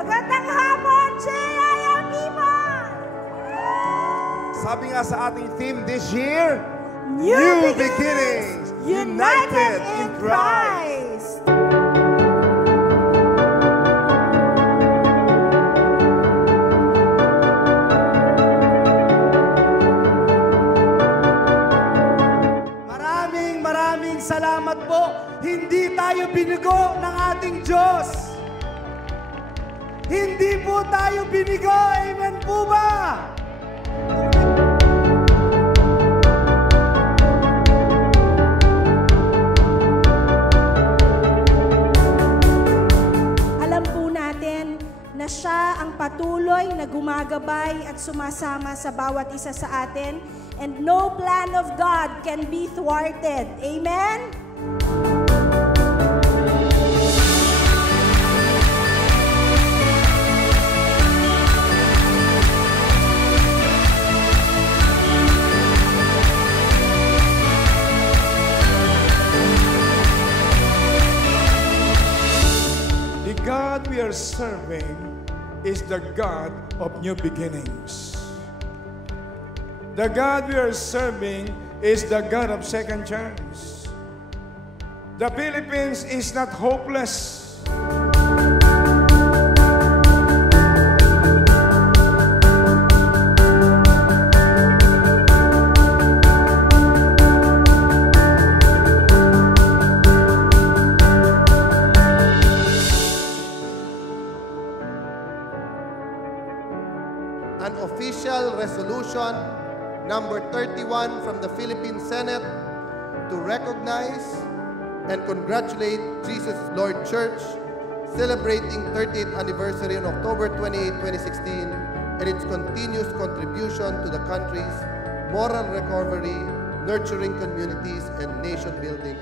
Magandang hapon, JIM people! Sabi nga sa ating theme this year, New Beginnings, United in Christ! Maraming salamat po. Hindi tayo binigo ng ating Diyos. Hindi po tayo binigo. Amen po ba? Alam po natin na siya ang patuloy na gumagabay at sumasama sa bawat isa sa atin, and no plan of God can be thwarted. Amen? The God we are serving is the God of new beginnings. The God we are serving is the God of second chance. The Philippines is not hopeless. An official resolution number 31 from the Philippine Senate to recognize and congratulate Jesus Lord Church celebrating 30th anniversary on October 28, 2016 and its continuous contribution to the country's moral recovery, nurturing communities, and nation building.